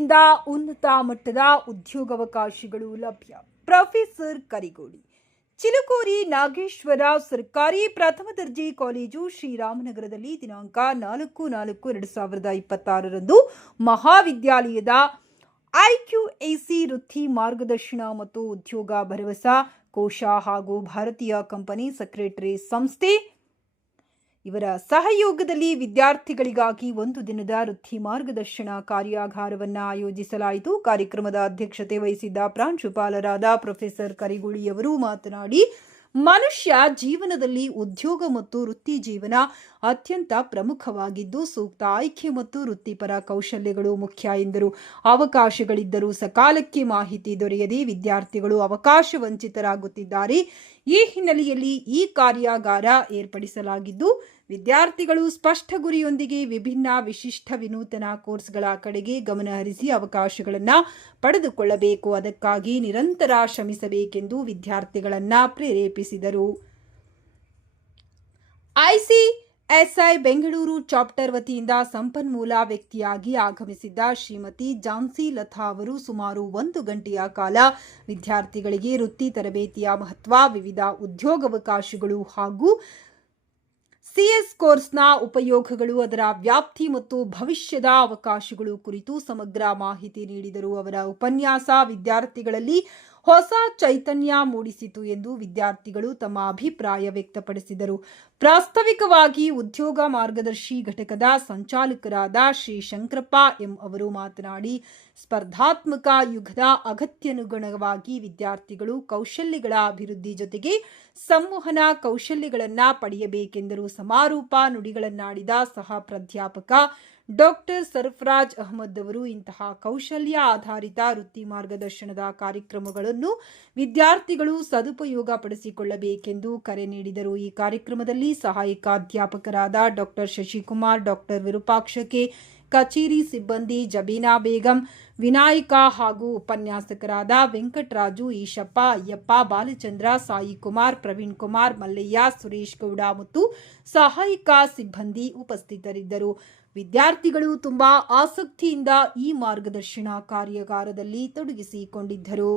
ಕಾಲೇಜಿನಿಂದ ಉನ್ನತ ಮಟ್ಟದ ಉದ್ಯೋಗಾವಕಾಶಗಳು ಲಭ್ಯ. ಪ್ರೊಫೆಸರ್ ಕರಿಗೋಡಿ. ಚಿಲುಕೂರಿ ನಾಗೇಶ್ವರ ಸರ್ಕಾರಿ ಪ್ರಥಮ ದರ್ಜೆ ಕಾಲೇಜು ಶ್ರೀರಾಮನಗರದಲ್ಲಿ ದಿನಾಂಕ 4/4/2026 ಮಹಾವಿದ್ಯಾಲಯದ IQAC ವೃತ್ತಿ ಮಾರ್ಗದರ್ಶನ ಮತ್ತು ಉದ್ಯೋಗ ಭರವಸಾ ಕೋಶ ಹಾಗೂ ಭಾರತೀಯ ಕಂಪನಿ ಸೆಕ್ರೆಟರಿ ಸಂಸ್ಥೆ ಇವರ ಸಹಯೋಗದಲ್ಲಿ ವಿದ್ಯಾರ್ಥಿಗಳಿಗಾಗಿ ಒಂದು ದಿನದ ವೃತ್ತಿ ಮಾರ್ಗದರ್ಶನ ಕಾರ್ಯಾಗಾರವನ್ನು ಆಯೋಜಿಸಲಾಯಿತು. ಕಾರ್ಯಕ್ರಮದ ಅಧ್ಯಕ್ಷತೆ ವಹಿಸಿದ್ದ ಪ್ರಾಂಶುಪಾಲರಾದ ಪ್ರೊಫೆಸರ್ ಕರಿಗೋಳಿ ಅವರು ಮಾತನಾಡಿ, ಮನುಷ್ಯ ಜೀವನದಲ್ಲಿ ಉದ್ಯೋಗ ಮತ್ತು ವೃತ್ತಿ ಜೀವನ ಅತ್ಯಂತ ಪ್ರಮುಖವಾಗಿದ್ದು ಸೂಕ್ತ ಆಯ್ಕೆ ಮತ್ತು ವೃತ್ತಿಪರ ಕೌಶಲ್ಯಗಳು ಮುಖ್ಯ ಎಂದರು. ಅವಕಾಶಗಳಿದ್ದರೂ ಸಕಾಲಕ್ಕೆ ಮಾಹಿತಿ ದೊರೆಯದೆ ವಿದ್ಯಾರ್ಥಿಗಳು ಅವಕಾಶ ವಂಚಿತರಾಗುತ್ತಿದ್ದಾರೆ. ಈ ಹಿನ್ನೆಲೆಯಲ್ಲಿ ಈ ಕಾರ್ಯಾಗಾರ ಏರ್ಪಡಿಸಲಾಗಿದ್ದು ವಿದ್ಯಾರ್ಥಿಗಳು ಸ್ಪಷ್ಟ ಗುರಿಯೊಂದಿಗೆ ವಿಭಿನ್ನ ವಿಶಿಷ್ಟ ವಿನೂತನ ಕೋರ್ಸ್ಗಳ ಕಡೆಗೆ ಗಮನ ಹರಿಸಿ ಅವಕಾಶಗಳನ್ನು ಪಡೆದುಕೊಳ್ಳಬೇಕು. ಅದಕ್ಕಾಗಿ ನಿರಂತರ ಶ್ರಮಿಸಬೇಕೆಂದು ವಿದ್ಯಾರ್ಥಿಗಳನ್ನು ಪ್ರೇರೇಪಿಸಿದರು. ICSI ಬೆಂಗಳೂರು ಚಾಪ್ಟರ್ ವತಿಯಿಂದ ಸಂಪನ್ಮೂಲ ವ್ಯಕ್ತಿಯಾಗಿ ಆಗಮಿಸಿದ್ದ ಶ್ರೀಮತಿ ಝಾನ್ಸಿ ಲತಾ ಅವರು ಸುಮಾರು 1 ಗಂಟೆಯ ಕಾಲ ವಿದ್ಯಾರ್ಥಿಗಳಿಗೆ ವೃತ್ತಿ ತರಬೇತಿಯ ಮಹತ್ವ, ವಿವಿಧ ಉದ್ಯೋಗಾವಕಾಶಗಳು ಹಾಗೂ CS ಕೋರ್ಸ್ನ ಉಪಯೋಗಗಳು, ಅದರ ವ್ಯಾಪ್ತಿ ಮತ್ತು ಭವಿಷ್ಯದ ಅವಕಾಶಗಳು ಕುರಿತು ಸಮಗ್ರ ಮಾಹಿತಿ ನೀಡಿದರು. ಅವರ ಉಪನ್ಯಾಸ ವಿದ್ಯಾರ್ಥಿಗಳಲ್ಲಿ ಹೊಸ ಚೈತನ್ಯ ಮೂಡಿಸಿತು ಎಂದು ವಿದ್ಯಾರ್ಥಿಗಳು ತಮ್ಮ ಅಭಿಪ್ರಾಯ ವ್ಯಕ್ತಪಡಿಸಿದರು. ಪ್ರಾಸ್ತಾವಿಕವಾಗಿ ಉದ್ಯೋಗ ಮಾರ್ಗದರ್ಶಿ ಘಟಕದ ಸಂಚಾಲಕರಾದ ಶ್ರೀ ಶಂಕರಪ್ಪ ಎಂ ಅವರು ಮಾತನಾಡಿ, ಸ್ಪರ್ಧಾತ್ಮಕ ಯುಗದ ಅಗತ್ಯನುಗುಣವಾಗಿ ವಿದ್ಯಾರ್ಥಿಗಳು ಕೌಶಲ್ಯಗಳ ಅಭಿವೃದ್ಧಿ ಜೊತೆಗೆ ಸಂವಹನ ಕೌಶಲ್ಯಗಳನ್ನು ಪಡೆಯಬೇಕೆಂದರು. ಸಮಾರೋಪ ನುಡಿಗಳನ್ನಾಡಿದ ಸಹ ಪ್ರಾಧ್ಯಾಪಕ ಡಾಕ್ಟರ್ ಸರ್ಫರಾಜ್ ಅಹಮದ್ ಅವರು ಇಂತಹ ಕೌಶಲ್ಯ ಆಧಾರಿತ ವೃತ್ತಿ ಮಾರ್ಗದರ್ಶನದ ಕಾರ್ಯಕ್ರಮಗಳನ್ನು ವಿದ್ಯಾರ್ಥಿಗಳು ಸದುಪಯೋಗ ಪಡಿಸಿಕೊಳ್ಳಬೇಕೆಂದು ಕರೆ ನೀಡಿದರು. ಈ ಕಾರ್ಯಕ್ರಮದಲ್ಲಿ ಸಹಾಯಕ ಅಧ್ಯಾಪಕರಾದ ಡಾಕ್ಟರ್ ಶಶಿಕುಮಾರ್, ಡಾಕ್ಟರ್ ವಿರೂಪಾಕ್ಷ, ಕಚೇರಿ ಸಿಬ್ಬಂದಿ ಜಬೀನಾ ಬೇಗಂ, ವಿನಾಯಕ ಹಾಗೂ ಉಪನ್ಯಾಸಕರಾದ ವೆಂಕಟರಾಜು, ಈಶಪ್ಪ, ಅಯ್ಯಪ್ಪ, ಬಾಲಚಂದ್ರ, ಸಾಯಿ ಕುಮಾರ್, ಪ್ರವೀಣ್ ಕುಮಾರ್, ಮಲ್ಲಯ್ಯ, ಸುರೇಶ್ ಗೌಡ ಮತ್ತು ಸಹಾಯಕ ಸಿಬ್ಬಂದಿ ಉಪಸ್ಥಿತರಿದ್ದರು. ವಿದ್ಯಾರ್ಥಿಗಳು ತುಂಬಾ ಆಸಕ್ತಿಯಿಂದ ಈ ಮಾರ್ಗದರ್ಶನ ಕಾರ್ಯಾಗಾರದಲ್ಲಿ ತೊಡಗಿಸಿಕೊಂಡಿದ್ದರು.